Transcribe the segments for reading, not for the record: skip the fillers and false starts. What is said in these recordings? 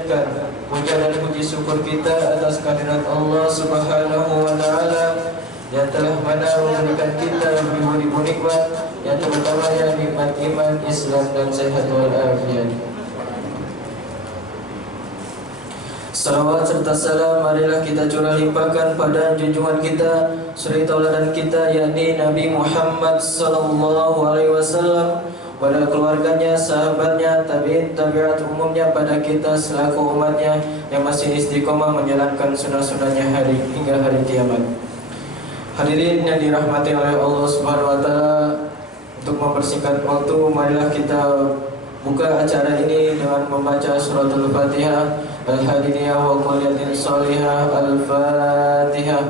niatkan puja dan puji syukur kita atas kehadirat Allah Subhanahu wa Ta'ala yang telah memberikan kita beribu-ribu nikmat, yang terutamanya nikmat iman, Islam dan sehat walafiat. Salawat serta salam marilah kita curah limpahkan pada junjungan kita, suri tauladan kita, yakni Nabi Muhammad sallallahu alaihi wasallam, pada keluarganya, sahabatnya, tabi'in, tabi'at umumnya, pada kita selaku umatnya yang masih istiqomah menjalankan sunnah-sunnahnya hingga hari kiamat. Hadirin yang dirahmati oleh Allah Subhanahu wa Ta'ala, untuk mempersingkat waktu, marilah kita buka acara ini dengan membaca suratul Fatihah. Al-Hadiniyah wa quliyatin salihah. Al-Fatihah.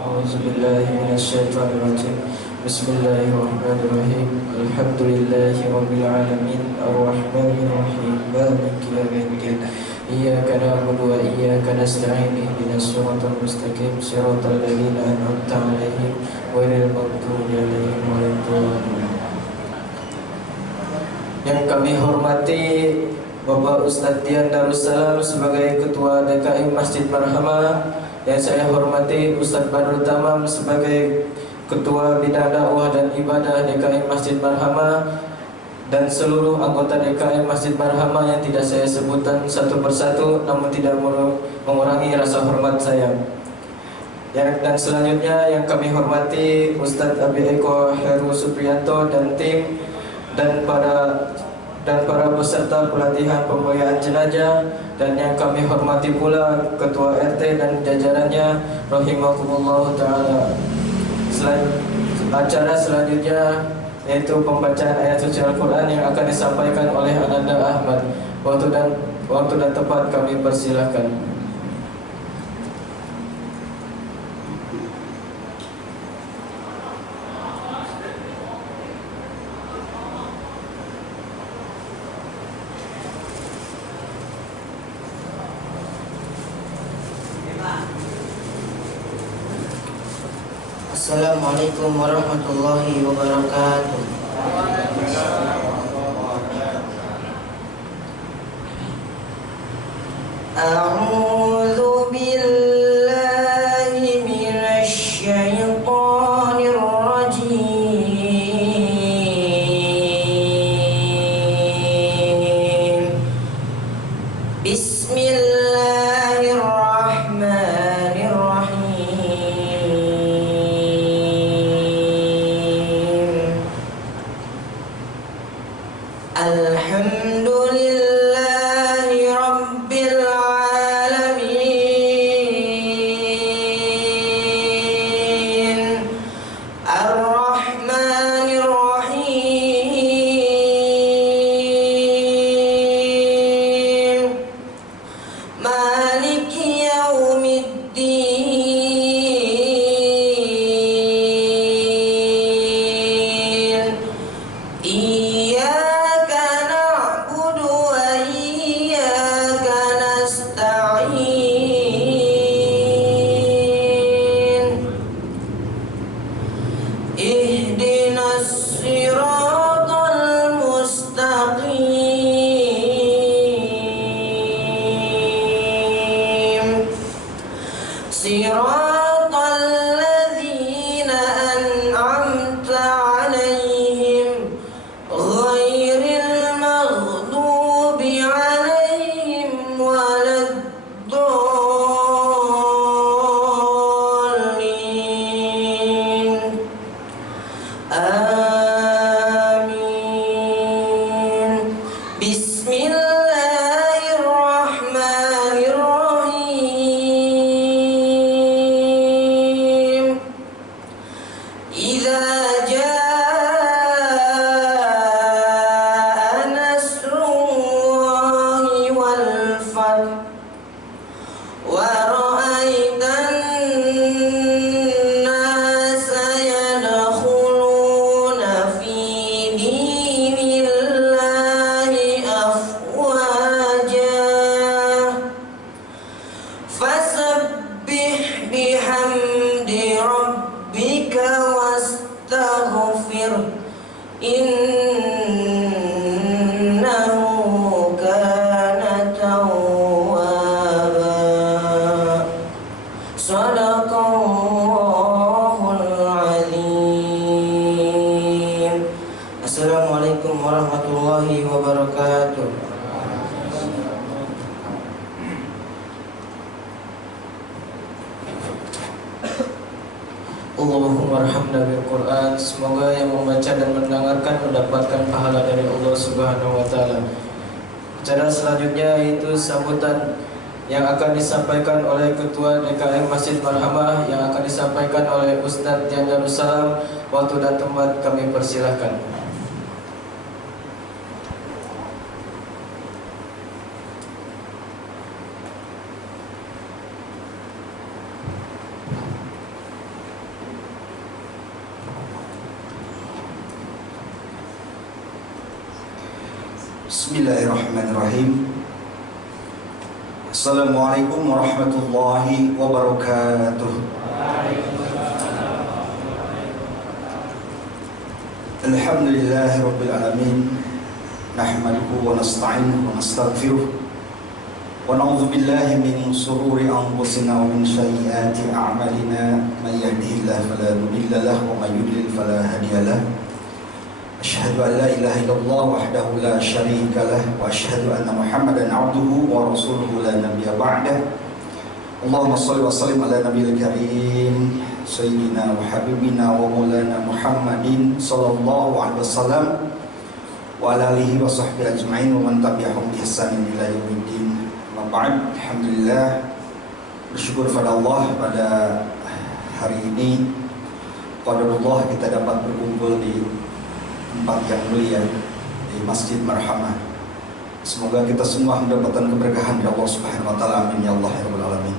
A'udzubillahi minasyaitonirrajim. Bismillahirrahmanirrahim. Alhamdulillahi rabbil alamin. Ar-Rahmanirrahim. Maliki yaumiddin. Iyyaka na'budu wa iyyaka nasta'in. Ihdinas siratal mustaqim. Siratal ladzina an'amta 'alaihim ghairil maghdubi 'alaihim waladdallin. Yang kami hormati Bapak Ustadz Dian Darussalam sebagai Ketua DKI Masjid Marhamah, yang saya hormati Ustadz Badrul Tamam sebagai Ketua Bidang Dakwah dan Ibadah DKI Masjid Marhamah, dan seluruh anggota DKI Masjid Marhamah yang tidak saya sebutkan satu persatu, namun tidak mengurangi rasa hormat saya. Dan selanjutnya yang kami hormati Ustadz Abi Eko Heru Supriyanto dan tim, dan para peserta pelatihan pemboyaan jenazah, dan yang kami hormati pula Ketua RT dan jajarannya rahimakumullah ta'ala. Acara selanjutnya yaitu pembacaan ayat suci Al-Quran yang akan disampaikan oleh Ananda Ahmad. Waktu dan tempat kami persilahkan. Assalamualaikum warahmatullahi wabarakatuh. A'udzu billahi minasy syaithanir rajim. Alhamdulillahi rabbil alamin. Ar-Rahmanir Rahim. Maliki yaumiddin. Iyyaka na'budu wa iyyaka nasta'in. Ihdinas siratal mustaqim. Siratal ladzina an'amta 'alaihim ghairil maghdubi 'alaihim waladdallin. Amin. Bismillahirrahmanirrahim. Idza jaa nasrullahi wal fath wa ra'aitan nasa yadkhuluna fi dinillahi afwaja fasabbih bihamdi rabbika wastaghfir innahu kana tawwaba. Assalamualaikum warahmatullahi wabarakatuh. Allahumma arhamna bil Quran. Semoga yang membaca dan mendengarkan mendapatkan pahala dari Allah Subhanahu wa taala. Acara selanjutnya itu sambutan yang akan disampaikan oleh Ketua DKM Masjid Marhamah, yang akan disampaikan oleh Ustadz Dian Darussalam. Waktu dan tempat kami persilahkan. Bismillahirrahmanirrahim. Assalamualaikum warahmatullahi wabarakatuh. Alhamdulillahi rabbil alamin. Nahmaduhu wa nasta'inuhu wa nastaghfiruh. Wa na'udzu billahi min shururi anfusina wa min sayyiati a'malina. May yahdihillahu fala mudilla lahu wa may yudlil fala hadiya lahu. Asyhadu an la ilaha illallah wahdahu la syarika lah wa asyhadu anna Muhammadan abduhu wa rasuluhu la nabiyya ba'dah. Allahumma shalli wa sallim ala nabiyil karim sayyidina wa habibina wa maulana Muhammadin sallallahu alaihi wasallam wa ala alihi wa sahbihi ajma'in wa man tabi'ahum bi ihsanin ila yaumiddin. Amma ba'd. Alhamdulillah, bersyukur pada Allah pada hari ini qadarullah kita dapat berkumpul di tempat yang mulia di Masjid Marhamah. Semoga kita semua mendapatkan keberkahan dari Allah Subhanahu wa taala. Amin ya Allah ya rabbal alamin.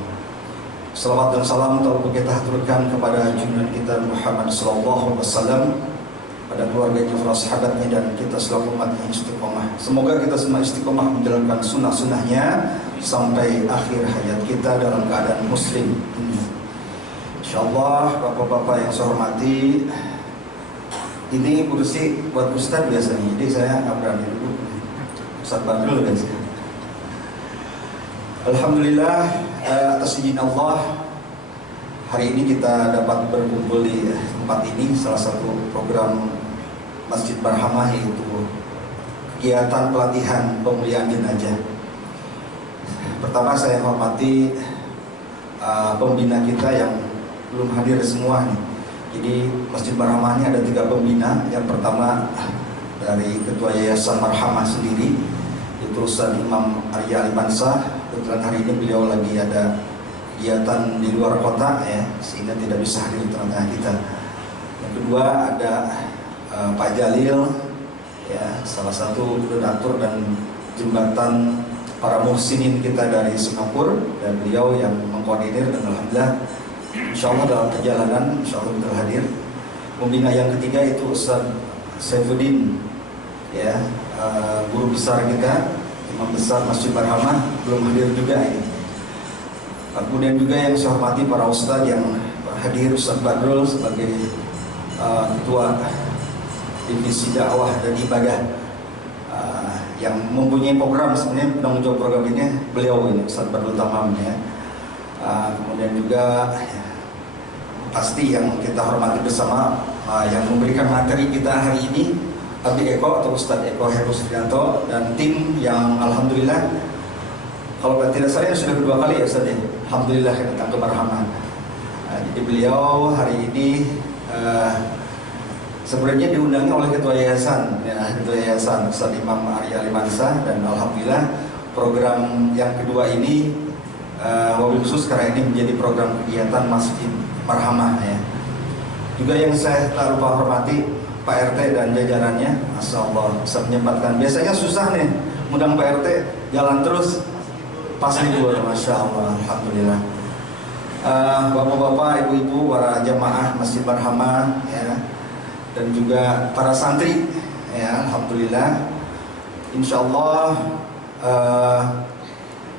Salawat dan salam telah kita haturkan kepada junjungan kita Muhammad sallallahu alaihi wasallam, pada keluarganya, para sahabatnya, dan kita selalu umat yang istiqomah. Semoga kita semua istiqomah menjalankan sunnah-sunnahnya sampai akhir hayat kita dalam keadaan muslim ini. Insyaallah, bapak-bapak yang saya hormati, ini kursi buat Ustadz biasanya, jadi saya nggak berani duduk. Ustadz Badrul guys. Alhamdulillah, atas izin Allah, hari ini kita dapat berkumpul di tempat ini, salah satu program Masjid Marhamah, yaitu kegiatan pelatihan pemuliaan jenazah. Pertama saya hormati pembina kita yang belum hadir semua nih. Jadi Masjid Marhamah ini ada 3 pembina. Yang pertama dari Ketua Yayasan Marhamah sendiri, itu Ustaz Imam Arya Alimansah. Kebetulan hari ini beliau lagi ada kegiatan di luar kota ya, sehingga tidak bisa hadir di tengah-tengah kita. Yang kedua ada Pak Jalil ya, salah satu donatur dan jembatan para muhsinin kita dari Singapura, dan beliau yang mengkoordinir, dan alhamdulillah insyaallah dalam perjalanan insyaallah kita hadir. Pembina yang ketiga itu Ustaz Saifuddin ya, guru besar kita, imam besar Masjid Marhamah, belum hadir juga ini. Kemudian juga yang saya hormati para ustaz yang hadir, Ustaz Badrul sebagai ketua divisi dakwah dan ibadah, yang mempunyai program, sebenarnya penanggung jawab program ini beliau ini, Ustaz Badrul Tamam ya. Kemudian juga pasti yang kita hormati bersama, yang memberikan materi kita hari ini, Abi Eko atau Ustadz Eko Heru Srianto, dan tim yang alhamdulillah, kalau tidak salah sudah kedua kali ya Ustadz ya, alhamdulillah datang ke Marhamah. Jadi beliau hari ini sebenarnya diundangnya oleh Ketua Yayasan ya, Ketua Yayasan Ustadz Imam Arya Alimansah, dan alhamdulillah program yang kedua ini wabil khusus karena ini menjadi program kegiatan Masjid Marhamah ya. Juga yang saya tak lupa hormati Pak RT dan jajarannya, Masya Allah bisa menyempatkan. Biasanya susah nih undang Pak RT, jalan terus pas libur, Masya Allah, alhamdulillah. Bapak-bapak, ibu-ibu, para jamaah Masjid Marhamah ya, dan juga para santri ya, alhamdulillah. Insya Allah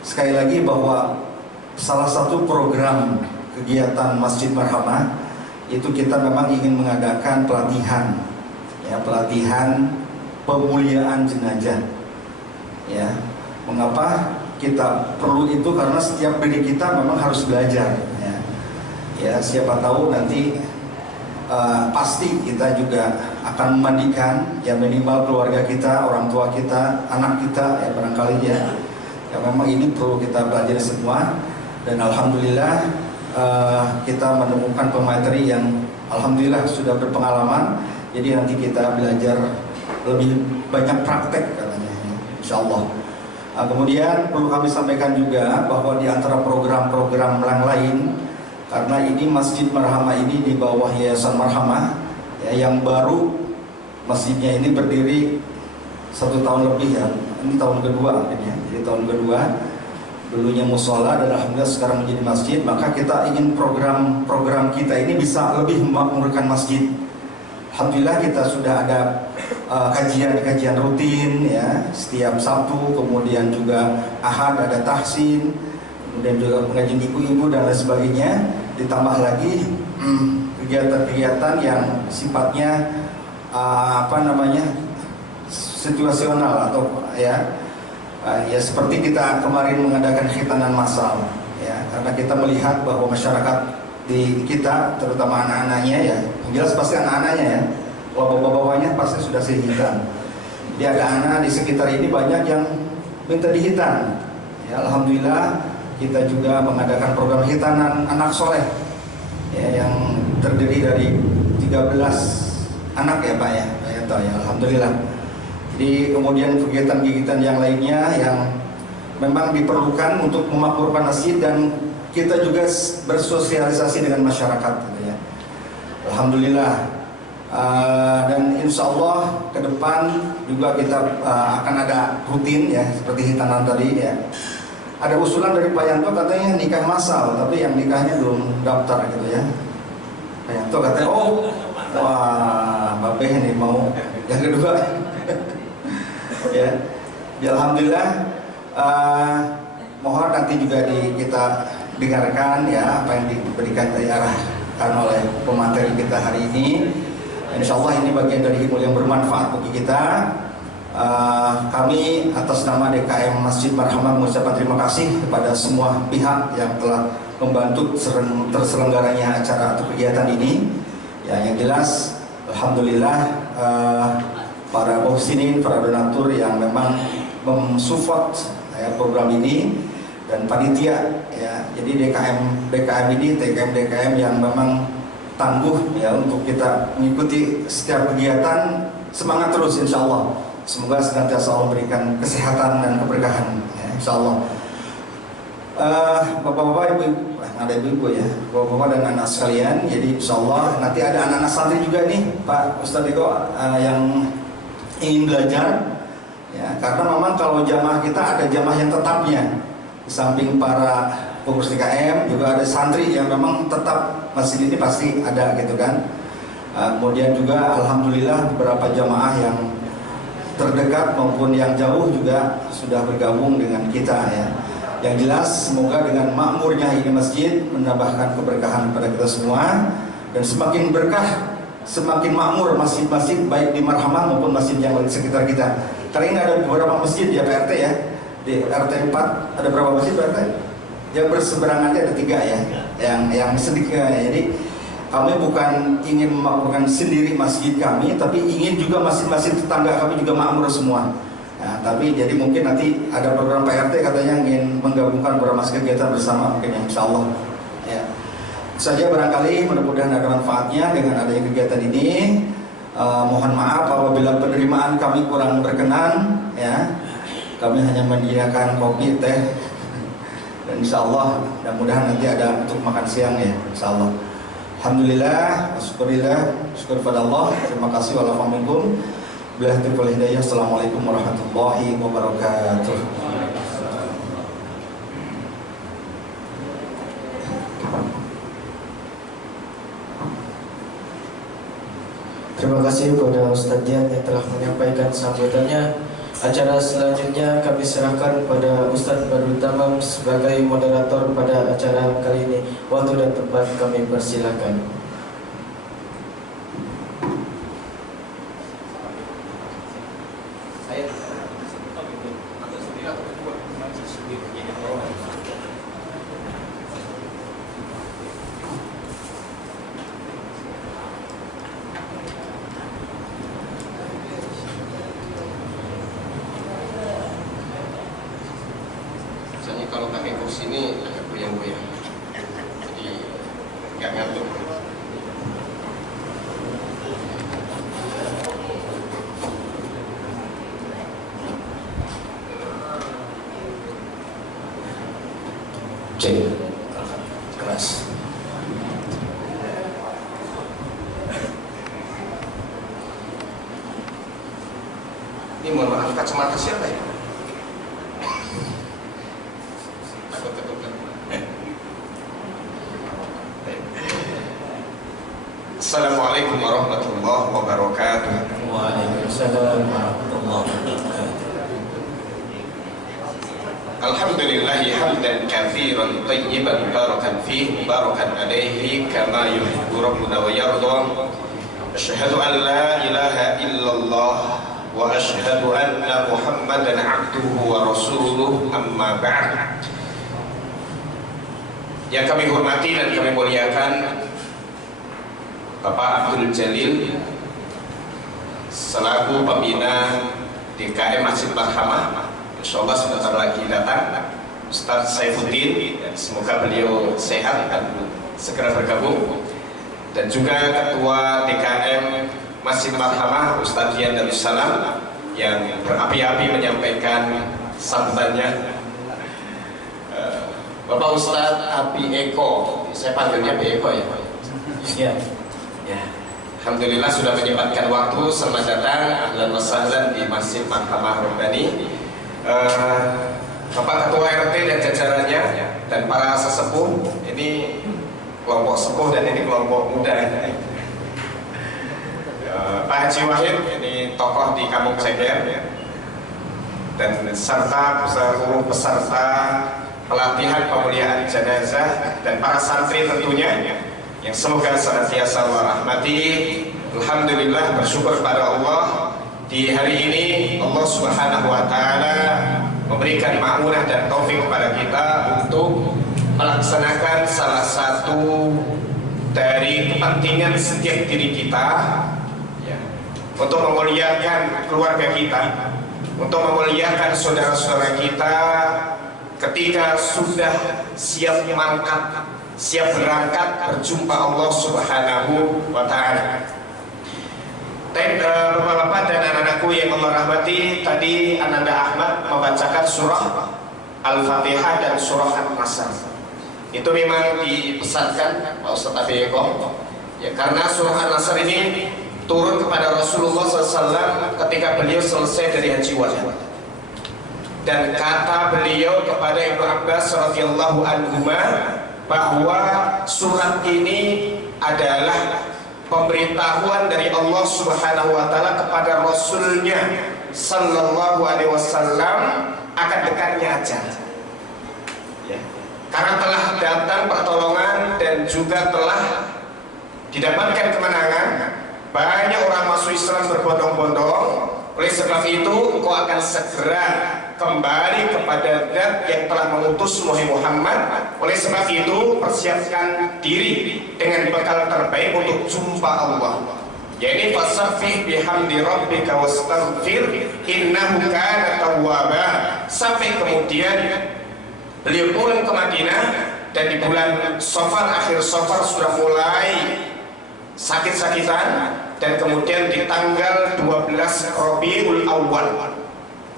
sekali lagi bahwa salah satu program kegiatan Masjid Marhamah itu kita memang ingin mengadakan pelatihan ya, pelatihan pemuliaan jenazah ya. Mengapa kita perlu itu? Karena setiap diri kita memang harus belajar ya. Ya, siapa tahu nanti pasti kita juga akan memandikan ya minimal keluarga kita, orang tua kita, anak kita ya barangkali ya. Ya memang ini perlu kita belajar semua, dan alhamdulillah kita menemukan pemateri yang alhamdulillah sudah berpengalaman. Jadi nanti kita belajar lebih banyak praktek katanya, insya Allah. Kemudian perlu kami sampaikan juga bahwa di antara program-program yang lain, karena ini Masjid Marhamah ini di bawah Yayasan Marhamah ya, yang baru masjidnya ini berdiri 1 tahun lebih ya, ini tahun kedua ya. Jadi tahun kedua, dulunya musola dan alhamdulillah sekarang menjadi masjid. Maka kita ingin program kita ini bisa lebih memakmurkan masjid. Alhamdulillah kita sudah ada kajian rutin ya, setiap Sabtu, kemudian juga Ahad ada tahsin, kemudian juga pengajian ibu-ibu dan lain sebagainya. Ditambah lagi kegiatan-kegiatan yang sifatnya situasional atau ya seperti kita kemarin mengadakan khitanan massal ya, karena kita melihat bahwa masyarakat di kita terutama anak-anaknya ya, jelas pasti anak-anaknya ya, bapak-bapaknya pasti sudah sehitan. Jadi ada anak di sekitar ini banyak yang minta dihitan ya, alhamdulillah kita juga mengadakan program hitanan anak soleh ya, yang terdiri dari 13 anak ya Pak ya, alhamdulillah. Jadi kemudian kegiatan-kegiatan yang lainnya yang memang diperlukan untuk memakmurkan masjid, dan kita juga bersosialisasi dengan masyarakat gitu ya. Alhamdulillah. Dan insya Allah ke depan juga kita akan ada rutin ya, seperti hitanan tadi ya. Ada usulan dari Pak Yanto katanya nikah massal, tapi yang nikahnya belum daftar gitu ya. Pak Yanto katanya, wah Mbak Beh nih mau yang kedua. Ya, alhamdulillah. Mohon nanti juga kita dengarkan ya apa yang diberikan dari arahkan oleh pemateri kita hari ini. Insya Allah ini bagian dari ilmu yang bermanfaat bagi kita. Kami atas nama DKM Masjid Marhamah mengucapkan terima kasih kepada semua pihak yang telah membantu terselenggaranya acara atau kegiatan ini. Ya, yang jelas, alhamdulillah para muhsinin, para donatur yang memang mensupport ya, program ini, dan panitia ya. Jadi DKM ini DKM yang memang tangguh ya untuk kita mengikuti setiap kegiatan. Semangat terus insya Allah. Semoga senantiasa Allah memberikan kesehatan dan keberkahan ya, insya Allah. Bapak-bapak, ibu, ada ibu-ibu ya, bapak-bapak dan anak sekalian. Jadi insya Allah nanti ada anak-anak santri juga nih Pak Ustadz Eko yang ingin belajar ya, karena memang kalau jamaah kita ada jamaah yang tetapnya, di samping para pengurus DKM juga ada santri yang memang tetap masjid ini pasti ada gitu kan. Kemudian juga alhamdulillah beberapa jamaah yang terdekat maupun yang jauh juga sudah bergabung dengan kita ya. Yang jelas semoga dengan makmurnya ini masjid menambahkan keberkahan kepada kita semua, dan semakin berkah, semakin makmur masjid-masjid baik di Marhamah maupun masjid yang lain sekitar kita. Karena ini ada beberapa masjid ya Pak RT ya. Di RT 4 ada berapa masjid Pak RT? Yang berseberangannya ada 3 ya. Yang sedikit ya. Jadi kami bukan ingin memakmurkan sendiri masjid kami, tapi ingin juga masjid-masjid tetangga kami juga makmur semua. Nah, tapi jadi mungkin nanti ada program Pak RT katanya ingin menggabungkan beberapa kegiatan bersama mungkin ya, insya Allah ya. Saja barangkali mudah-mudahan ada manfaatnya dengan adanya kegiatan ini. Mohon maaf apabila penerimaan kami kurang berkenan ya. Kami hanya menyediakan kopi, teh, dan insya Allah mudah-mudahan nanti ada untuk makan siang ya, insya Allah. Alhamdulillah, syukurillah, syukur pada Allah. Terima kasih walaupun Assalamualaikum warahmatullahi wabarakatuh. Terima kasih kepada Ustadz Dian yang telah menyampaikan sambutannya. Acara selanjutnya kami serahkan kepada Ustadz Badrul Tamam sebagai moderator pada acara kali ini. Waktu dan tempat kami persilakan. kalau pakai kursi ini agak goyang-goyang, jadi nggak ngantuk. Cek keras. Ini mohon maaf, kacamata siapa ya? Takut-takut. Assalamualaikum warahmatullahi wabarakatuh. Waalaikumsalam warahmatullahi wabarakatuh. Alhamdulillahi hamdan katsiran tayyiban barakan fihi barakan alaihi kama yuhibbu rabbuna wa yarda. Asyhadu an la ilaha illallah wa asyhadu anna Muhammadan abduhu wa rasuluh, amma ba'd. Yang kami hormati dan kami muliakan Bapak Abdul Jalil selaku pembina DKM Masjid Marhamah. Insyaallah sebentar lagi datang Ustaz Saifuddin, dan semoga beliau sehat dan segera bergabung. Dan juga Ketua DKM Masjid Marhamah Ustaz Dian Darussalam yang berapi-api menyampaikan sambutannya. Bapak Ustaz Abi Eko, saya panggilnya Abi Eko ya Pak? Iya. Ya. Alhamdulillah sudah menyempatkan waktu. Selamat datang, ahlan wa sahlan di Masjid Marhamah Rabbani. Bapak Ketua RT dan jajarannya dan para sesepuh, ini kelompok sepuh dan ini kelompok muda. Pak Haji Wahid, ini tokoh di Kampung Ceger, dan serta seluruh peserta pelatihan pemuliaan jenazah dan para santri tentunya yang semoga senantiasa merahmati. Alhamdulillah, bersyukur pada Allah di hari ini Allah Subhanahu wa taala memberikan ma'unah dan taufik kepada kita untuk melaksanakan salah satu dari kepentingan setiap diri kita, ya, untuk memuliakan keluarga kita, untuk memuliakan saudara-saudara kita ketika sudah siap mangkat, siap berangkat berjumpa Allah Subhanahu wa taala. Bapak-bapak dan anak-anakku yang Allah rahmati, tadi Ananda Ahmad membacakan surah Al-Fatihah dan surah An-Nasr. Itu memang dipesankan Pak Ustaz Abi Eko, ya, karena surah An-Nasr ini turun kepada Rasulullah SAW ketika beliau selesai dari haji wada. Dan kata beliau kepada Ibnu Abbas radhiyallahu anhuma bahwa surat ini adalah pemberitahuan dari Allah Subhanahu wa taala kepada Rasulnya sallallahu alaihi wasallam akan dekatnya ajal. Ya. Karena telah datang pertolongan dan juga telah didapatkan kemenangan, banyak orang masuk Islam berbondong-bondong. Oleh sebab itu engkau akan segera kembali kepada Zat yang telah mengutus Muhammad. Oleh sebab itu persiapkan diri dengan bekal terbaik untuk jumpa Allah. Yaitu fasabbih bihamdi rabbika wastaghfir innahu kana tawwaba. Sampai kemudian beliau pulang ke Madinah, dan di bulan Safar, akhir Safar sudah mulai sakit-sakitan, dan kemudian di tanggal 12 Rabiul Awal,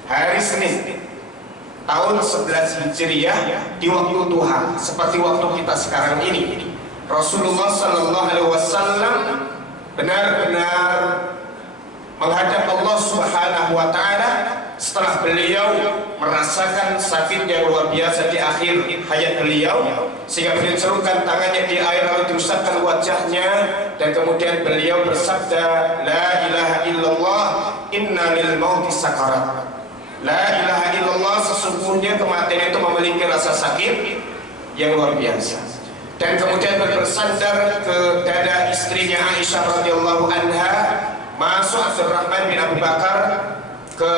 hari Senin tahun 11 Hijriah, di waktu duha seperti waktu kita sekarang ini, Rasulullah sallallahu alaihi wasallam benar-benar menghadap Allah Subhanahu wa taala setelah beliau merasakan sakit yang luar biasa di akhir hayat beliau, sehingga beliau celupkan tangannya di air lalu diusapkan wajahnya, dan kemudian beliau bersabda, la ilaha illallah inna lil mauti sakarat. La ilaha illallah, sesungguhnya kematian itu memiliki rasa sakit yang luar biasa. Dan kemudian bersandar ke dada istrinya Aisyah radhiyallahu anha, masuk Abdurrahman bin Abu Bakar ke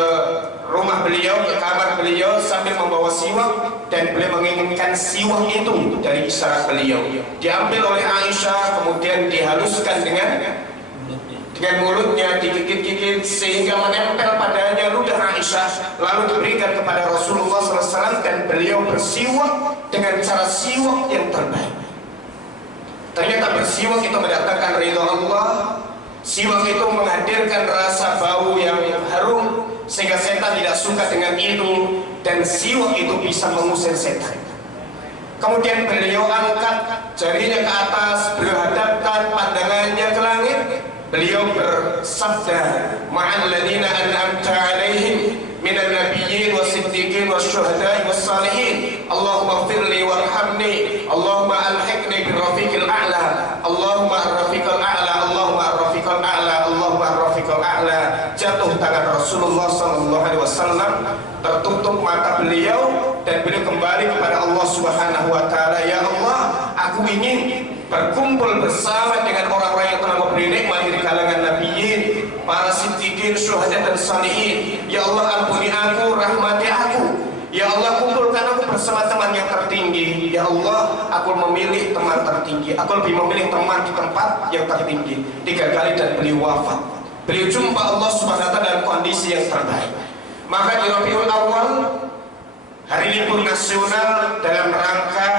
rumah beliau, ke kamar beliau sambil membawa siwak, dan beliau menginginkan siwak itu dari isyarat beliau diambil oleh Aisyah, kemudian dihaluskan dengan mulutnya, digigit-gigit sehingga menempel padanya ludah Aisyah. Aisyah lalu diberikan kepada Rasulullah SAW dan beliau bersiwak dengan cara siwak yang terbaik. Ternyata bersiwak itu mendatangkan ridha Allah. Siwak itu menghadirkan rasa bau yang harum sehingga setan tidak suka dengan itu, dan siwak itu bisa mengusir setan. Kemudian beliau angkat jarinya ke atas, beliau hadapkan pandangannya ke langit. Beliau bersabda, ma'al ladina an'amta alaihim minan nabiyyin wasiddiqin wasyuhada'i wassalihin. Allahumma firli warhamni, Allahumma alhiqni birrafiqil a'la, Allahumma arrafiqal a'la, Allahumma arrafiqal a'la, Allahumma arrafiqal a'la. Jatuh tangan Rasulullah SAW, tertutup mata beliau, dan beliau kembali kepada Allah Subhanahu wa taala. Ya Allah, aku ingin berkumpul bersama dengan orang-orang yang telah memberi nikmat di kalangan nabiyyin, para siddiqin, syuhada dan salihin. Ya Allah, ampuni aku, rahmati aku. Ya Allah, kumpulkan aku bersama teman yang tertinggi. Ya Allah, aku memilih teman tertinggi. Aku lebih memilih teman di tempat yang tertinggi. 3 kali dan beliau wafat. Beliau jumpa Allah Subhanahu wa taala dalam kondisi yang terbaik. Maka di Rabiul Awal, hari libur nasional dalam rangka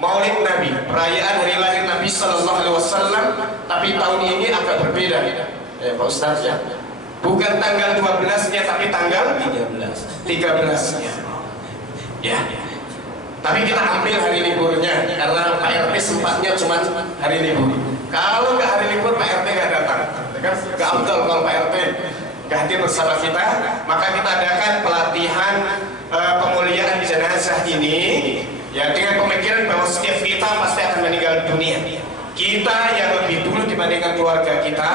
Maulid Nabi, perayaan hari lahir Nabi Sallallahu Alaihi Wasallam, tapi tahun ini agak berbeda, Pak Ustadz ya. Bukan tanggal 12-nya, tapi tanggal 13-nya. Ya. Tapi kita ambil hari liburnya karena Pak RT sempatnya cuma hari libur. Kalau nggak hari libur, Pak RT nggak datang. Kan nggak abdul kalau Pak RT nggak hadir bersama kita. Maka kita adakan pelatihan pemuliaan jenazah ini, ya, dengan pemikiran bahwa setiap kita pasti akan meninggal dunia. Kita yang lebih dulu dibandingkan keluarga kita.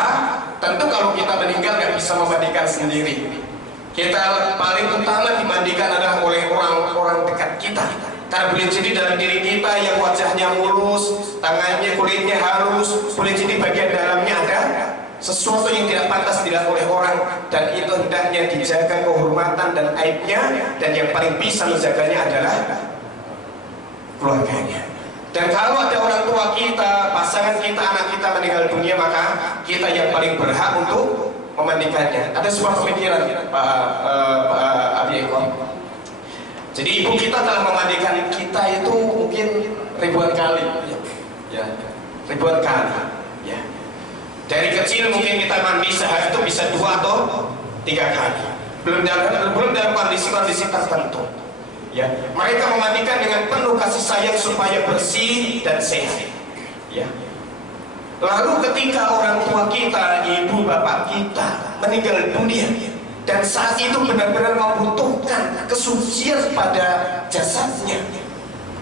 Tentu kalau kita meninggal nggak bisa memandikan sendiri. Kita paling utama dimandikan adalah oleh orang-orang dekat kita. Karena boleh jadi dalam diri kita yang wajahnya mulus, tangannya, kulitnya halus, boleh jadi bagian dalamnya ada sesuatu yang tidak pantas dilihat oleh orang, dan itu hendaknya dijaga kehormatan dan aibnya, dan yang paling bisa menjaganya adalah keluarganya. Dan kalau ada orang tua kita, pasangan kita, anak kita meninggal dunia, maka kita yang paling berhak untuk memandikannya. Ada sebuah pemikiran Pak Abi Eko. Jadi ibu kita telah memandikan kita itu mungkin ribuan kali, ya, ribuan kali, ya. Dari kecil mungkin kita mandi sehari itu bisa 2 atau 3 kali. Belum dalam kondisi-kondisi tertentu. Ya, mereka memandikan dengan penuh kasih sayang supaya bersih dan sehat. Ya. Lalu ketika orang tua kita, ibu bapak kita meninggal dunia, dan saat itu benar-benar membutuhkan kesucian pada jasadnya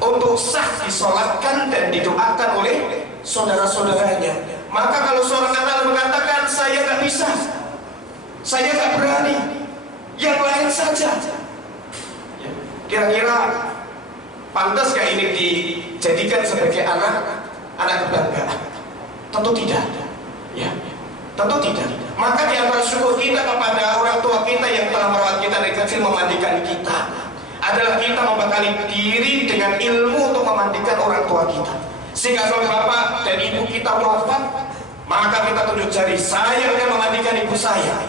untuk sah disolatkan dan didoakan oleh saudara-saudaranya, maka kalau seorang anak mengatakan saya nggak bisa, saya nggak berani, yang lain saja, kira-kira pantas gak ini dijadikan sebagai anak kebanggaan? Tentu tidak, ya, tentu tidak. Maka di antara syukur kita kepada orang tua kita yang telah merawat kita dari kecil, memandikan kita, adalah kita membekali diri dengan ilmu untuk memandikan orang tua kita. Sehingga kalau bapak dan ibu kita wafat, maka kita tunjuk jari, saya akan memandikan ibu saya.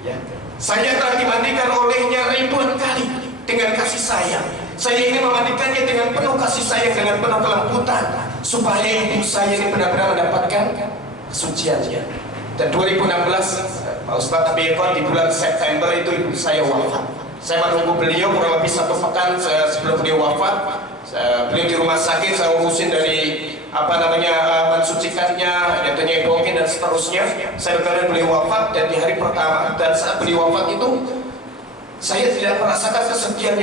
Ya. Saya telah dimandikan olehnya ribuan kali dengan kasih sayang. Saya ingin memandikannya dengan penuh kasih sayang, dengan penuh kelembutan, supaya ibu saya ini benar-benar mendapatkan kesuciannya. Dan 2016, Pak Ustadz Abi Eko, di bulan September itu ibu saya wafat. Saya menunggu beliau kurang lebih 1 pekan sebelum beliau wafat. Beliau di rumah sakit, saya urusin dari mensucikannya, jatuhnya ibukin dan seterusnya. Saya berkata beliau wafat, dan di hari pertama dan saat beliau wafat itu, saya tidak merasakan kesedihan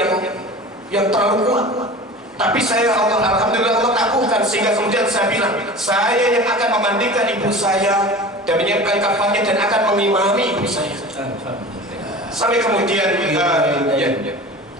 yang terlalu kuat. Tapi saya alhamdulillah Allah takutkan, sehingga kemudian saya bilang, saya yang akan memandikan ibu saya dan menyiapkan kafannya dan akan mengimami ibu saya. Sampai kemudian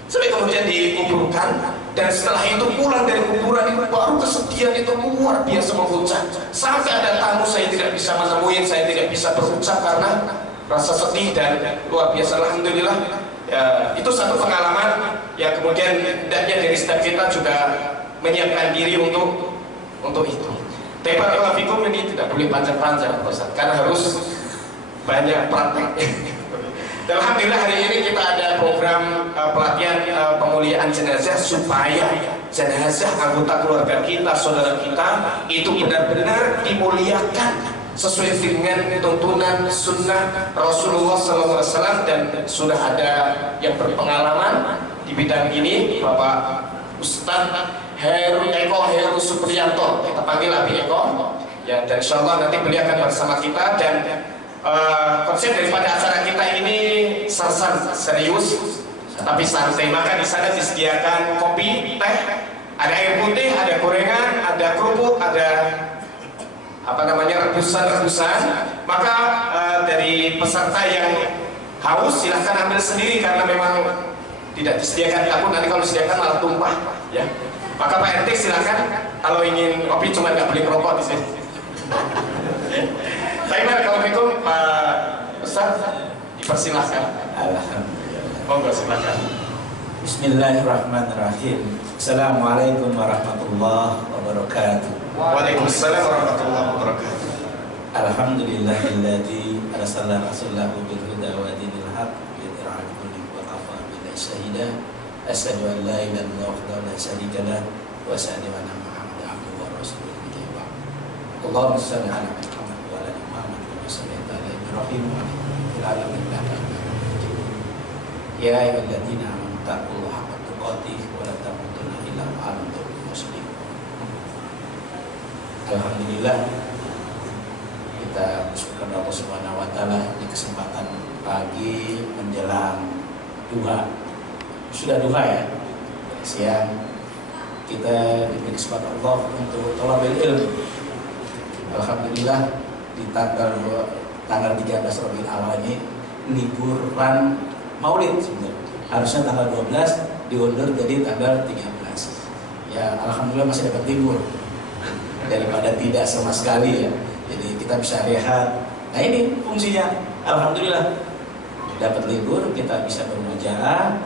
sampai kemudian dikuburkan, dan setelah itu pulang dari kuburan itu baru kesedihan itu luar biasa memuncak. Sampai ada tamu saya tidak bisa menemui, saya tidak bisa berucap karena rasa sedih dan luar biasa. Alhamdulillah. Ya, itu satu pengalaman yang kemudian hendaknya dari setiap kita juga menyiapkan diri untuk itu. Tapi para fikum ini tidak boleh panjang-panjang, karena harus banyak praktek. Alhamdulillah hari ini kita ada program pelatihan pemuliaan jenazah supaya jenazah anggota keluarga kita, saudara kita itu benar-benar dimuliakan sesuai dengan tuntunan sunnah Rasulullah SAW, dan sudah ada yang berpengalaman di bidang ini, Bapak Ustadz Heru Supriyanto, kita panggil Abi Eko ya, dan insya Allah nanti beliau akan bersama kita. Dan konsep daripada acara kita ini sersan serius tapi santai, maka di sana disediakan kopi, teh, ada air putih, ada gorengan, ada kerupuk, ada rebusan. Maka dari peserta yang haus silahkan ambil sendiri karena memang tidak disediakan, takut nanti kalau disediakan malah tumpah ya. Maka Pak RT silahkan kalau ingin kopi, cuma nggak beli rokok di sini. Assalamualaikum Pak Ustaz, dipersilahkan. Alhamdulillah. Monggo silakan. Bismillahirrahmanirrahim. Assalamualaikum warahmatullahi wabarakatuh. Waalaikumsalam warahmatullahi wabarakatuh. Alhamdulillahilladzi arsala rasulahu bil huda wa dinil haqq liyudhhirahu 'ala kulli wa kafa billahi shahida. Asyhadu an la ilaha illallah wahdahu la syarika lah wa asyhadu anna Muhammadan abduhu wa rasuluhu. Allahumma shalli 'ala Muhammad wa 'ala ali Muhammad wa sallim 'ala Ibrahim wa 'ala ali Ibrahim. Ya ayyuhalladzina amanu taqullaha haqqa tuqatih wa la tamutunna illa wa antum muslimun. Alhamdulillah, kita bersyukur Allah Subhanahu wa taala di kesempatan pagi menjelang duha. Sudah duha ya. Siang kita diberi kesempatan Allah untuk thalabul ilm. Alhamdulillah di tanggal 13 Rabiul Awal ini liburan Maulid sebenarnya. Harusnya tanggal 12 diundur jadi tanggal 13. Ya alhamdulillah masih dapat libur daripada tidak sama sekali ya. Jadi kita bisa rehat. Nah ini fungsinya. Alhamdulillah dapat libur, kita bisa bermujahadah,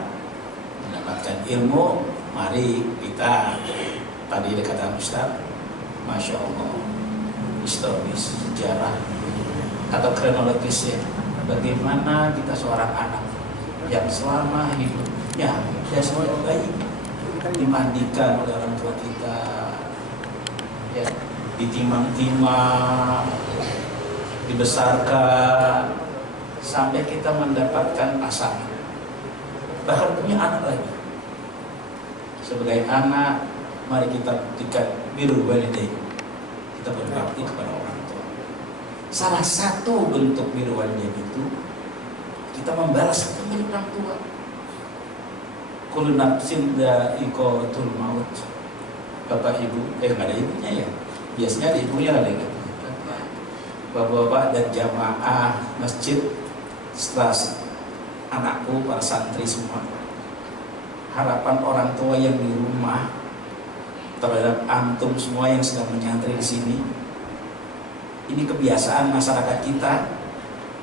mendapatkan ilmu. Mari kita tadi kata Ustaz, Masya Allah, historis, sejarah atau kronologis ya, bagaimana kita seorang anak yang selama hidupnya ya semuanya baik, dimandikan oleh orang tua kita ya, ditimang-timang, dibesarkan sampai kita mendapatkan pasangan, bahkan punya anak lagi. Sebagai anak, mari kita buktikan birrul walidain, kita berbakti kepada orang tua. Salah satu bentuk birrul walidain itu kita membalas kepada orang tua. Kullu nafsin dha'iqatul maut. Bapak ibu, nggak ada ibunya ya. Biasanya ada ibunya lah gitu. Bapak-bapak dan jamaah masjid, setelah anakku, para santri semua, harapan orang tua yang di rumah terhadap antum semua yang sedang menyantri di sini, ini kebiasaan masyarakat kita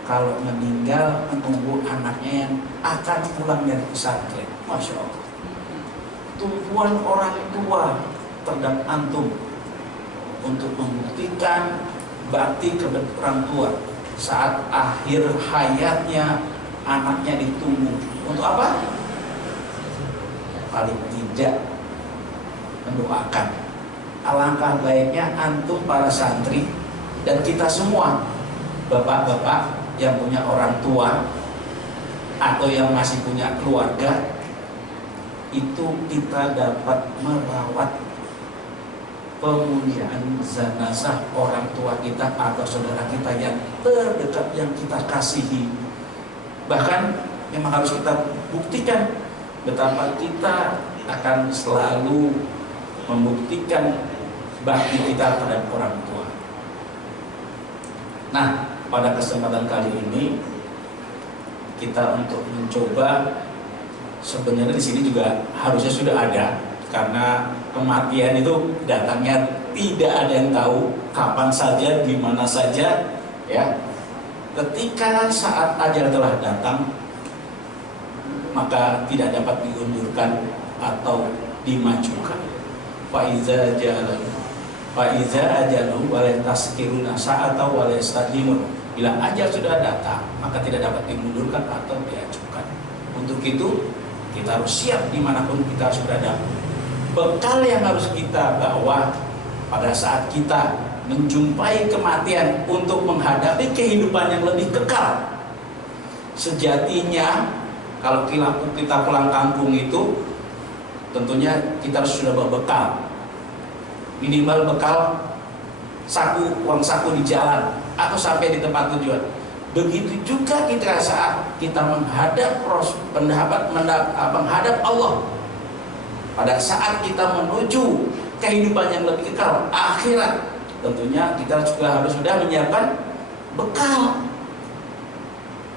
kalau meninggal menunggu anaknya yang akan pulang dari pesantren. Masya Allah, tumpuan orang tua terhadap antum untuk membuktikan bakti kepada orang tua saat akhir hayatnya anaknya ditunggu. Untuk apa? Paling tidak mendoakan. Alangkah baiknya antum para santri dan kita semua, bapak-bapak yang punya orang tua atau yang masih punya keluarga, itu kita dapat merawat pemuliaan jenazah orang tua kita atau saudara kita yang terdekat yang kita kasihi. Bahkan memang harus kita buktikan betapa kita akan selalu membuktikan bakti kita terhadap orang tua. Nah, pada kesempatan kali ini kita untuk mencoba, sebenarnya di sini juga harusnya sudah ada, karena kematian itu datangnya tidak ada yang tahu kapan saja, di mana saja ya. Ketika saat ajal telah datang, maka tidak dapat diundurkan atau dimajukan. Faiza ajalu wala taskiruna sa'ata wala yastadimun Bila ajal sudah datang, maka tidak dapat dimundurkan atau diajukan. Untuk itu, kita harus siap dimanapun kita harus berada. Bekal yang harus kita bawa pada saat kita menjumpai kematian untuk menghadapi kehidupan yang lebih kekal. Sejatinya, kalau kita pulang kampung itu, tentunya kita harus sudah bawa bekal. Minimal bekal uang saku di jalan atau sampai di tempat tujuan. Begitu juga kita saat kita menghadap Allah. Pada saat kita menuju kehidupan yang lebih kekal, akhirat, tentunya kita juga harus sudah menyiapkan bekal.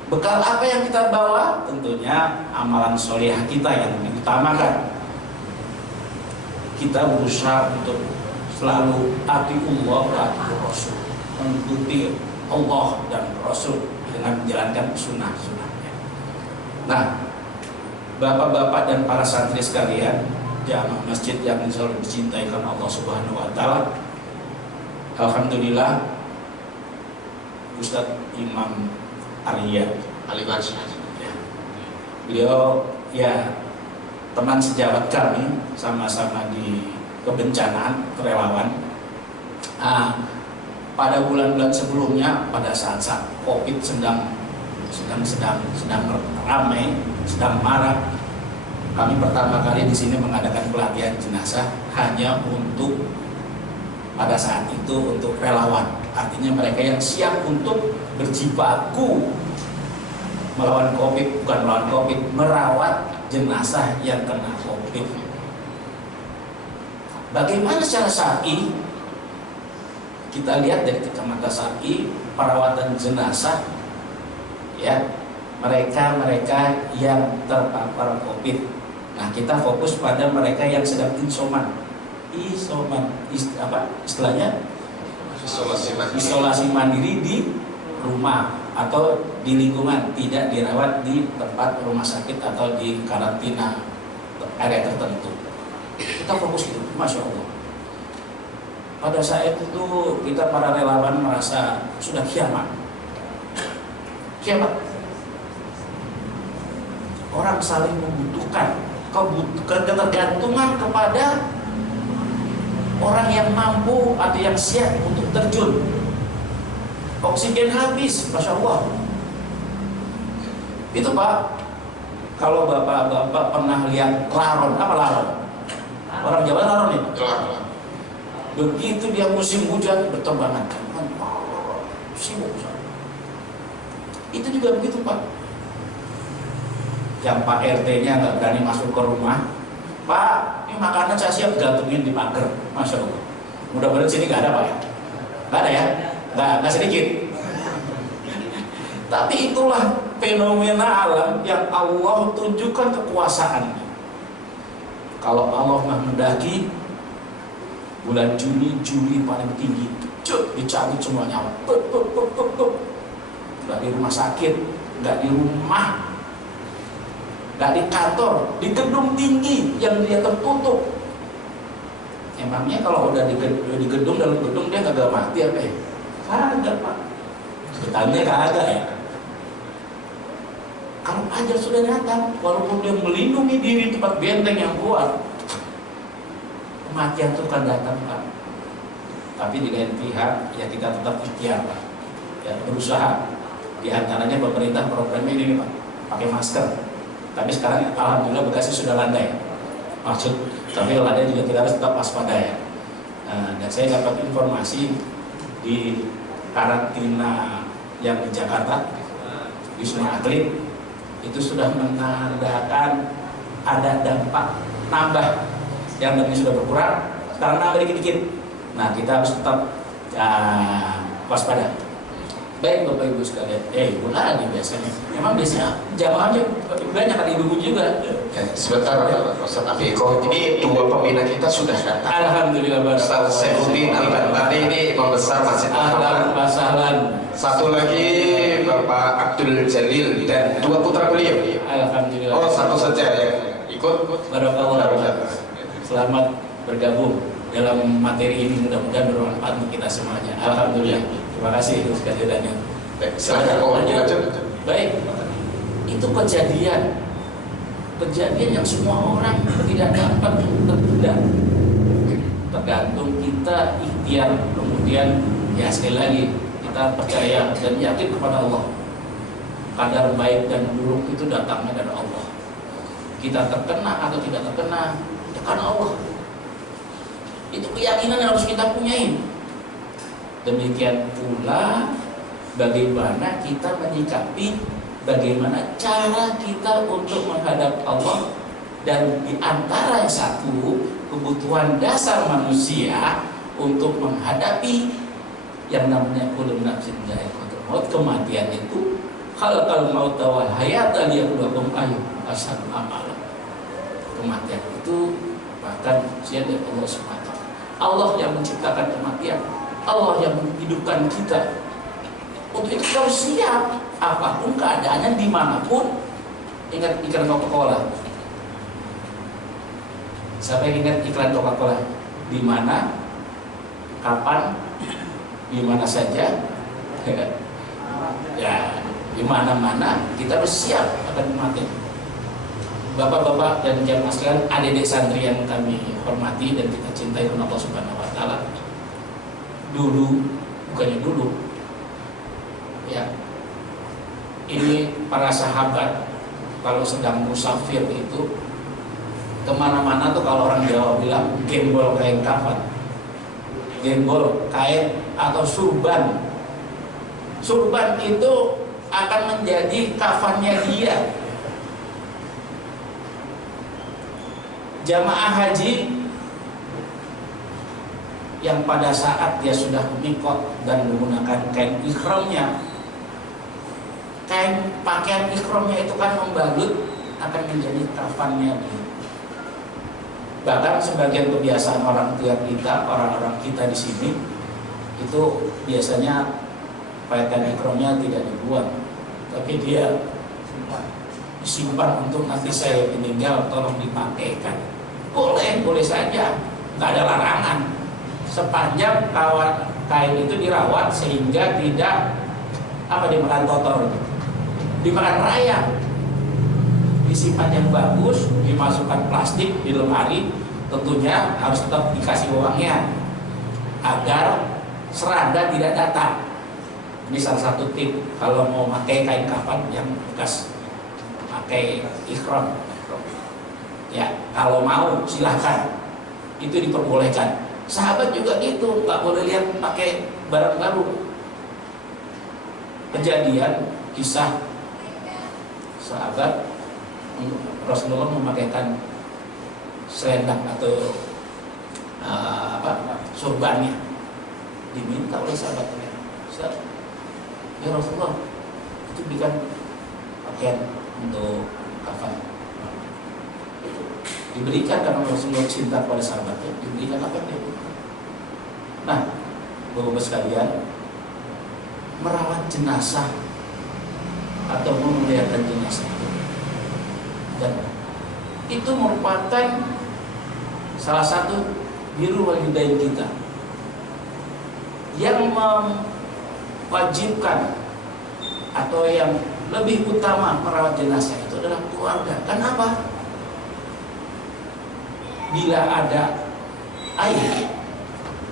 Bekal apa yang kita bawa? Tentunya amalan solihah kita yang diutamakan. Kita berusaha untuk selalu atiullah wa atiur Rasul, mengikuti Allah dan Rasul dengan menjalankan sunnah-sunnahnya. Nah, bapak-bapak dan para santri sekalian, jamaah masjid yang selalu dicintai oleh Allah Subhanahu wa taala. Alhamdulillah, Ustadz Imam Arya beliau ya teman sejawat kami, sama-sama di kebencanaan relawan. Pada bulan-bulan sebelumnya, pada saat-saat COVID sedang ramai, sedang marak, kami pertama kali di sini mengadakan pelatihan jenazah hanya untuk pada saat itu untuk relawan. Artinya mereka yang siap untuk berjibaku melawan COVID, bukan melawan COVID, merawat jenazah yang kena COVID. Bagaimana secara syar'i? Kita lihat dari kacamata syar'i, perawatan jenazah, ya, mereka yang terpapar COVID. Nah, kita fokus pada mereka yang sedang istilahnya isolasi mandiri di rumah atau di lingkungan, tidak dirawat di tempat rumah sakit atau di karantina area tertentu. Kita fokus itu, Masya Allah. Pada saat itu kita para relawan merasa sudah kiamat. Orang saling membutuhkan, ketergantungan kepada orang yang mampu atau yang siap untuk terjun. Oksigen habis, Masya Allah. Itu Pak, kalau bapak-bapak pernah lihat laron, apa laron? Orang Jawa laron itu. Begitu dia musim hujan berterbangan, sibuk. Itu juga begitu Pak. Yang Pak RT-nya nggak berani masuk ke rumah, Pak, ini makanan saya siap gantungin di pagar, Masya Allah. Mudah-mudahan sini nggak ada Pak ya, nggak ada ya, nggak sedikit. Tapi itulah fenomena alam yang Allah tunjukkan kekuasaannya. Kalau Allah menghendaki, bulan Juli paling tinggi, dicabut semuanya, nggak di rumah sakit, nggak di rumah, nggak di kantor, di gedung tinggi yang dia tertutup. Emangnya kalau udah di gedung, dalam gedung dia nggak mati apa ya? Kagak Pak, betulnya kagak ya. Kalau ajal sudah datang, walaupun dia melindungi diri tempat benteng yang kuat, kematian itu akan datang Pak. Tapi di lain pihak ya kita tetap ikhtiar Pak, ya berusaha. Di antaranya pemerintah programnya ini Pak, pakai masker. Tapi sekarang alhamdulillah Bekasi sudah landai. Tapi landai juga kita harus tetap waspada ya. Dan saya dapat informasi di karantina yang di Jakarta, Wisma Atlet itu sudah menandakan ada dampak nambah, yang tadi sudah berkurang, sekarang nambah dikit-dikit. Nah, kita harus tetap waspada. Baik Bapak Ibu sekalian, ibu lagi biasanya. Memang biasanya jamaahnya banyak kan ibu juga. Sebentar Ustaz Afiqo, ini dua pembina kita sudah datang. Alhamdulillah. Ustaz Saifuddin Al-Bandari ini imam besar Masjid Al-Fatihah. Satu lagi Bapak Abdul Jalil dan dua putra beliau. Alhamdulillah. Oh, satu saja yang ikut. Barakallah. Selamat bergabung dalam materi ini, mudah-mudahan bermanfaat untuk kita semuanya. Alhamdulillah. Terima kasih sekali. Silakan ngomong lanjut. Baik, itu kejadian yang semua orang tidak dapat tertunda. Tergantung kita ikhtiar, kemudian ya sekali lagi kita percaya dan yakin kepada Allah. Kadar baik dan buruk itu datangnya dari Allah. Kita terkena atau tidak terkena, itu karena Allah. Itu keyakinan yang harus kita punyai. Demikian pula bagaimana kita menyikapi, bagaimana cara kita untuk menghadap Allah. Dan di antara yang satu kebutuhan dasar manusia untuk menghadapi yang namanya kullu nafsin dha'iqatul maut, kematian itu khalaqal mauta wal hayata liyabluwakum ayyukum ahsanu amala. Kematian itu bahkan usia dari Allah SWT. Allah yang menciptakan kematian, Allah yang menghidupkan kita. Untuk itu kita harus siap apapun keadaannya, dimanapun. Ingat iklan Coca-Cola. Siapa yang ingat iklan Coca-Cola? Di mana, kapan, di mana saja, ya di mana-mana kita harus siap akan kematian. Bapak-bapak dan jamaah sekalian, adik-adik santri yang kami hormati dan kita cintai oleh Allah Subhanahu Wa Taala. Bukannya dulu, ya. Ini para sahabat kalau sedang musafir itu kemana-mana tuh, kalau orang Jawa bilang gembol kain kafan, gembol kain atau surban. Surban itu akan menjadi kafannya dia. Jamaah haji yang pada saat dia sudah mikot dan menggunakan kain ihramnya, kain pakaian ihramnya itu kan membalut, akan menjadi kafannya dia. Bahkan sebagian kebiasaan orang tua kita, orang-orang kita di sini itu biasanya pakaian ihramnya tidak dibuang, tapi dia disimpan untuk nanti saya meninggal, tolong dipakaikan. Boleh saja, nggak ada larangan, sepanjang kain itu dirawat sehingga tidak dimakan kotor, dimakan rayap, disimpan yang bagus, dimasukkan plastik di lemari, tentunya harus tetap dikasih uangnya agar serangga tidak datang. Ini salah satu tip kalau mau pakai kain kafan yang bekas pakai ihram. Ya, kalau mau silahkan, itu diperbolehkan. Sahabat juga gitu, nggak boleh lihat pakai barang baru. Kejadian kisah sahabat Rasulullah memakaikan selendang atau surbannya, diminta oleh sahabatnya, ya Rasulullah, itu berikan pakaian untuk kafan. Diberikan karena Rasulullah cinta pada sahabatnya, diberikan apa dia. Nah, Bapak-Bapak sekalian, merawat jenazah atau memelihara jenazah itu, dan itu merupakan salah satu biru walidain kita yang mewajibkan atau yang lebih utama merawat jenazah itu adalah keluarga. Kenapa? Bila ada aib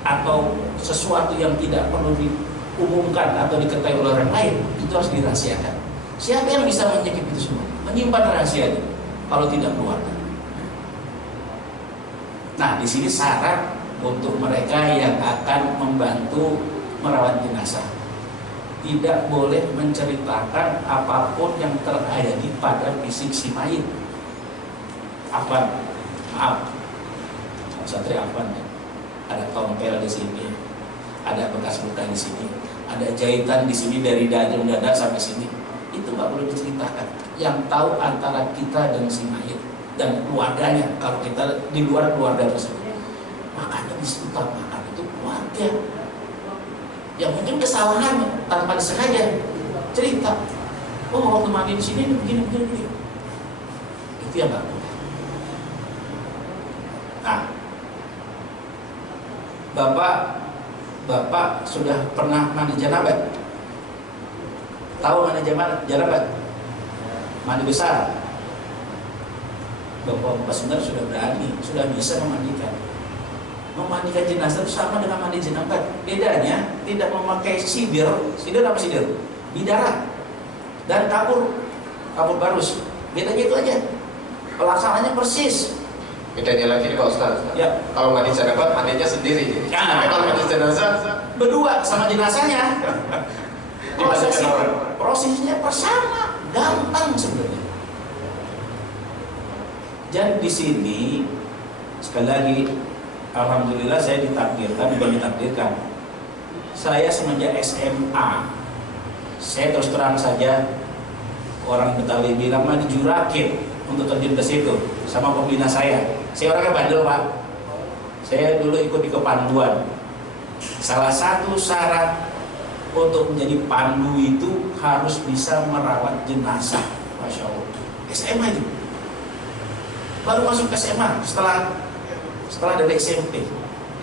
atau sesuatu yang tidak perlu diumumkan atau diketahui oleh orang lain, itu harus dirahasiakan. Siapa yang bisa menyikap itu semua? Menyimpan rahasianya kalau tidak keluarga. Nah, di sini syarat untuk mereka yang akan membantu merawat jenazah, tidak boleh menceritakan apapun yang terjadi pada fisik si mayit. Maaf, Satri Afwan, ada tompel di sini, ada bekas luka di sini, ada jahitan di sini dari dada sampai sini. Itu nggak boleh diceritakan. Yang tahu antara kita dan si mayit dan keluarganya. Kalau kita di luar keluarga tersebut, makanya disebut makan itu keluarga. Yang mungkin kesalahan tanpa disengaja cerita, oh waktu mandi di sini begini. Itu yang nggak boleh. Nah, Bapak sudah pernah mandi janabah? Tahu mana jalan apa? Mandi besar. Bapak-bapak sebenarnya sudah berani, sudah bisa memandikan. Memandikan jenazah itu sama dengan mandi jenazah. Bedanya tidak memakai sidir apa sidir? Bidara dan kapur barus. Bedanya itu aja. Pelaksanaannya persis. Bedanya lagi nih Pak Ustaz. Ya. Kalau mandi jenazah mandinya sendiri. Ya. Kalau mandi jenazah Berdua sama jenazahnya. Prosesnya bersama, gampang sebenarnya. Dan di sini sekali lagi, alhamdulillah saya ditakdirkan. Saya semenjak SMA, saya terus terang saja, orang Betawi bilang mah dijurakin untuk terjun ke situ sama pembina saya. Saya orangnya bandel Pak. Saya dulu ikut di kepanduan. Salah satu syarat untuk menjadi pandu itu harus bisa merawat jenazah. Masya Allah. SMA itu. Baru masuk SMA setelah dari SMP.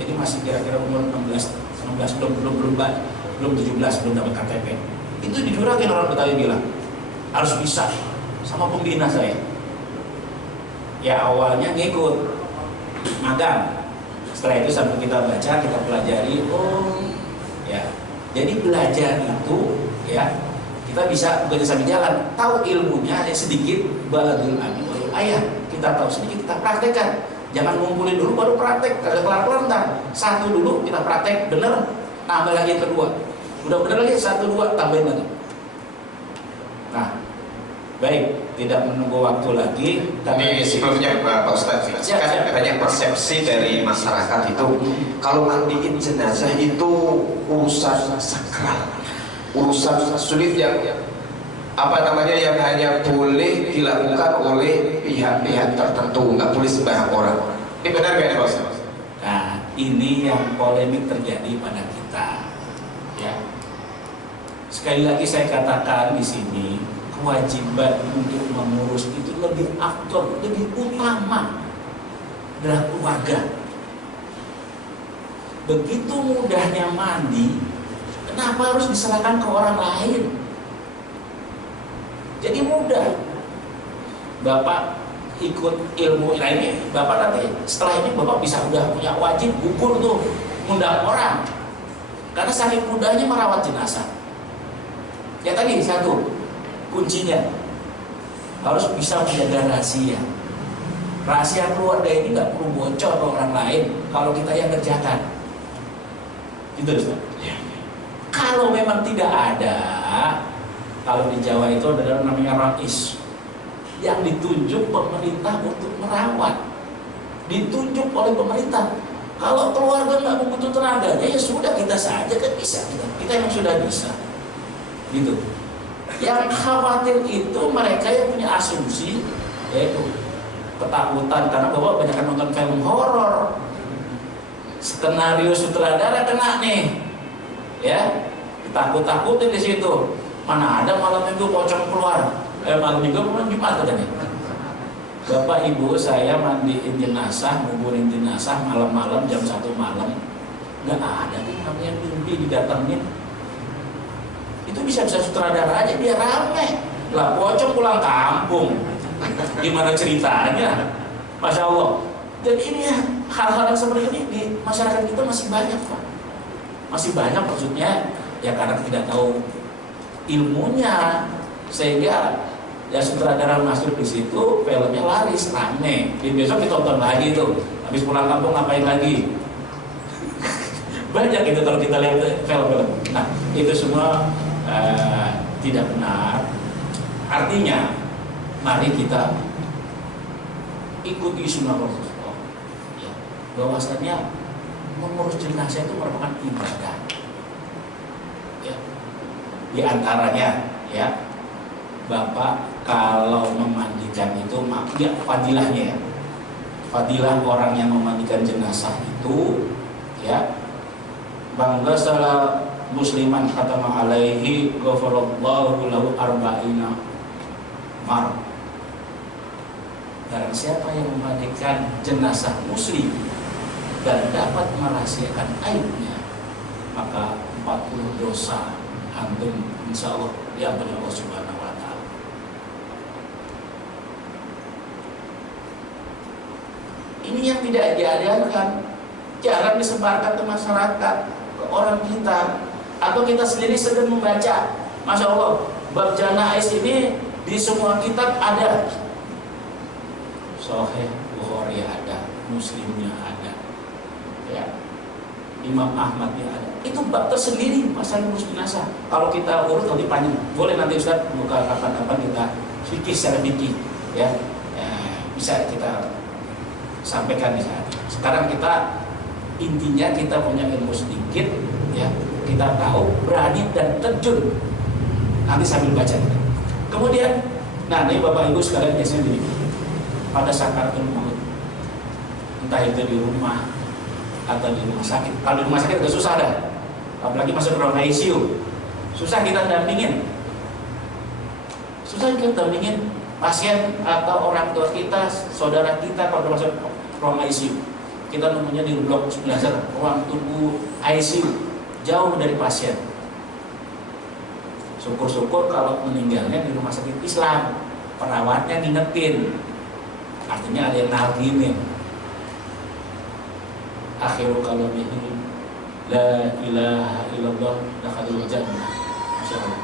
Jadi masih kira-kira umur 16 belum 17, belum dapat KTP. Itu dijurakin orang Betawi bilang harus bisa sama pembina saya. Ya awalnya ngikut magang. Setelah itu sambil kita baca, kita pelajari, ya. Jadi belajar itu ya kita bisa bekerja sambil jalan, tahu ilmunya sedikit, baladul amin wal ayah. Kita tahu sedikit, kita praktekkan. Jangan ngumpulin dulu baru praktek, kalau kelar-kelar ntar. Satu dulu kita praktek, bener, tambah lagi yang kedua. Udah bener lagi, 1, 2, tambahin lagi. Nah, baik, tidak menunggu waktu lagi. Tapi sebelumnya Pak Ustadz, kan banyak persepsi dari masyarakat itu kalau mandiin jenazah itu urusan sakral, urusan sulit yang yang hanya boleh dilakukan oleh pihak-pihak tertentu, nggak boleh sembarang orang. Ini benar nggak Pak Ustadz? Nah, ini yang polemik terjadi pada kita. Ya, sekali lagi saya katakan di sini. Kewajiban untuk mengurus itu lebih afdol, lebih utama adalah keluarga. Begitu mudahnya mandi, kenapa harus diserahkan ke orang lain? Jadi mudah. Bapak ikut ilmu ini, Bapak nanti setelah ini Bapak bisa udah punya wajib gugur tuh ngundang orang. Karena saking mudahnya merawat jenazah. Ya tadi satu. Kuncinya harus bisa menjaga rahasia. Rahasia keluarga ini nggak perlu bocor ke orang lain kalau kita yang kerjakan. Gitu Ustaz. Ya. Kalau memang tidak ada, kalau di Jawa itu adalah namanya rais yang ditunjuk pemerintah untuk merawat, ditunjuk oleh pemerintah. Kalau keluarga nggak membutuhkan tenaganya, ya sudah kita saja kan bisa. Kita yang sudah bisa, gitu. Yang khawatir itu mereka yang punya asumsi, yaitu ketakutan karena bahwa banyak nonton film horor, skenario sutradara kena nih, ya takut-takutin di situ. Mana ada malam minggu pocong keluar, malam minggu malam Jumat ada nih. Bapak ibu saya mandiin jenazah, nguburin jenazah malam-malam jam 1 malam, nggak ada nih namanya mimpi didatengin. Itu bisa sutradara aja biar rame lah, pocong pulang kampung gimana ceritanya, Masya Allah. Jadi ini ya, hal-hal yang seperti ini di masyarakat kita masih banyak Pak, masih banyak maksudnya ya karena tidak tahu ilmunya, sehingga ya sutradara masuk di situ filmnya laris rame, besok ditonton lagi tuh, habis pulang kampung ngapain lagi. Banyak itu kalau kita lihat film-film. Nah itu semua tidak benar. Artinya mari kita ikuti sunnah Rasulullah, ya, bahwasanya mengurus jenazah itu merupakan ibadah, ya. Di antaranya ya Bapak kalau memandikan itu ya fadilahnya ya, fadilah orang yang memandikan jenazah itu ya, bangga salah musliman khatama alaihi ghafarallahu lahu arba'ina mar. Barang siapa yang memandikan jenazah muslim dan dapat merahasiakan aibnya, maka 40 dosa antum insya Allah diampuni Allah Subhanahu wa Ta'ala. Ini yang tidak diajarkan, jarang disebarkan ke masyarakat, ke orang kita, atau kita sendiri sedang membaca. Masya Allah, bab janais ini di semua kitab ada. Sahih Bukhari ada, Muslimnya ada, ya. Imam Ahmadnya ada. Itu bab tersendiri masalah urus jenazah. Kalau kita urut lebih panjang, boleh nanti Ustaz buka kapan-kapan kita fikih secara fikih, ya. Bisa kita sampaikan di sana. Sekarang kita intinya kita punya ilmu sedikit, ya. Kita tahu, berani dan terjun. Nanti sambil baca. Kemudian, nah ini Bapak Ibu sekalian biasanya gini, pada sakaratul maut, entah itu di rumah atau di rumah sakit. Kalau di rumah sakit udah susah dah, apalagi masuk ruang ICU, susah kita dampingin, pasien atau orang tua kita, saudara kita kalau masuk ruang ICU. Kita nunggunya di blok 19, ruang tunggu ICU, jauh dari pasien. Syukur-syukur kalau meninggalnya di rumah sakit Islam, perawatnya ngingetin, artinya ada yang nalginin. Akhiru kalamihi la ilaha illallah dakhalul jannah. Masyaallah.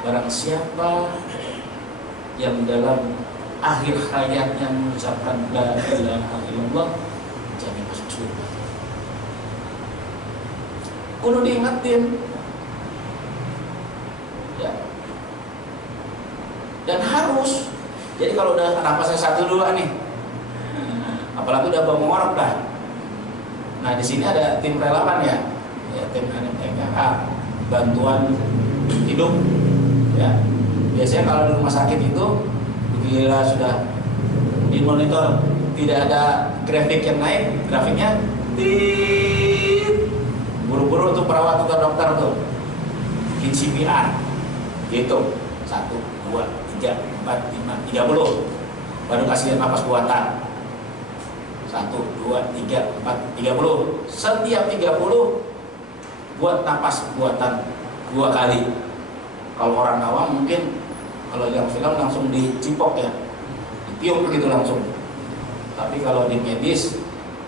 Barang siapa yang dalam akhir hayatnya mengucapkan la ilaha illallah, jadi masuk surga. Kudu diingetin, ya. Dan harus. Jadi kalau udah napasnya 1-2 nih, apalagi udah bengorok dah. Nah di sini ada tim relawan ya, tim NMTKH, bantuan hidup, ya. Biasanya kalau di rumah sakit itu, bila sudah di monitor tidak ada grafik yang naik, grafiknya buru-buru untuk perawat atau dokter tuh bikin CPR, gitu, 1, 2, 3, 4, 5, 30, baru kasih napas buatan, 1, 2, 3, 4, 30, setiap 30 buat napas buatan 2 kali. Kalau orang awam mungkin kalau yang film langsung dicipok ya, ditiup begitu langsung. Tapi kalau di medis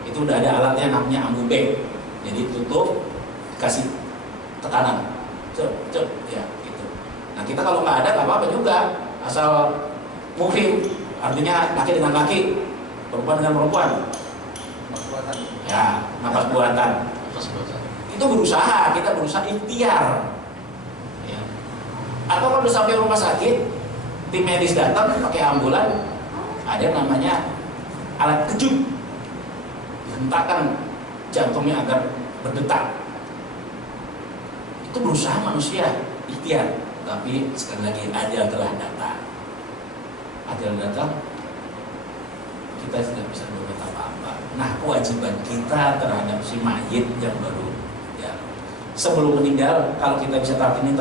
itu udah ada alatnya namanya ambubek, jadi tutup, kasih tekanan, cep, ya gitu. Nah kita kalau nggak ada nggak apa-apa juga, asal muhrim, artinya laki dengan laki, perempuan dengan perempuan, ya napas buatan. Itu berusaha, kita berusaha ikhtiar. Ya. Atau kalau sampai rumah sakit, tim medis datang pakai ambulan, ada namanya alat kejut, dihentakkan jantungnya agar berdetak. Itu berusaha manusia, ikhtiar. Tapi sekali lagi ajal telah datang. Ajal datang, kita tidak bisa berbuat apa-apa. Nah, kewajiban kita terhadap si mayit yang baru, ya, sebelum meninggal, kalau kita bisa talkinin,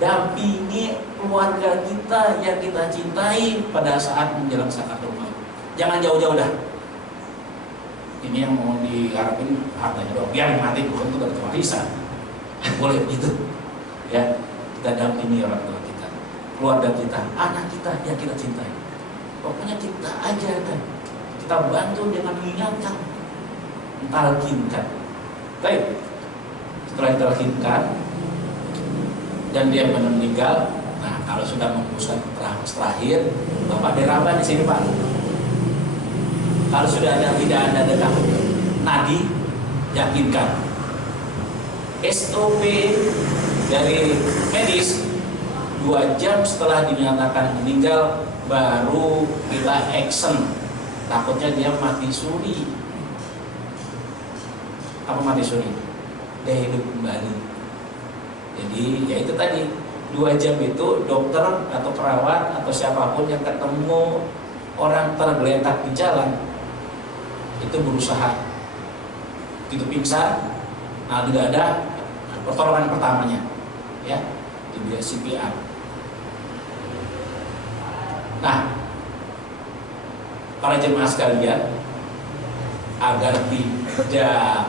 dampingi keluarga kita yang kita cintai pada saat menjelang sakaratul maut. Jangan jauh-jauh dah. Ini yang mau diharapin hartanya doang, biar mati bukan untuk dapat warisan. Boleh gitu, ya. Kita dampingi orang tua kita, keluarga kita, anak kita yang kita cintai. Pokoknya kita ajarkan, kita bantu dengan mengingatkan, talkinkan. Baik, setelah ditalkinkan dan dia meninggal, nah kalau sudah memutuskan terakhir, Bapak diraba di sini Pak. Kalau sudah tidak ada detak nadi, yakinkan. SOP dari medis 2 jam setelah dinyatakan meninggal baru kita action. Takutnya dia mati suri. Apa mati suri? Dia hidup kembali. Jadi ya itu tadi 2 jam itu dokter atau perawat atau siapapun yang ketemu orang tergeletak di jalan itu berusaha itu pingsan, nah tidak ada pertolongan pertamanya, ya, itu CPR. Nah, para jemaah sekalian, agar tidak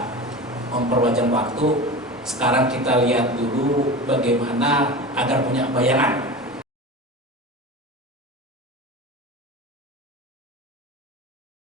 memperpanjang waktu, Sekarang kita lihat dulu bagaimana agar punya bayangan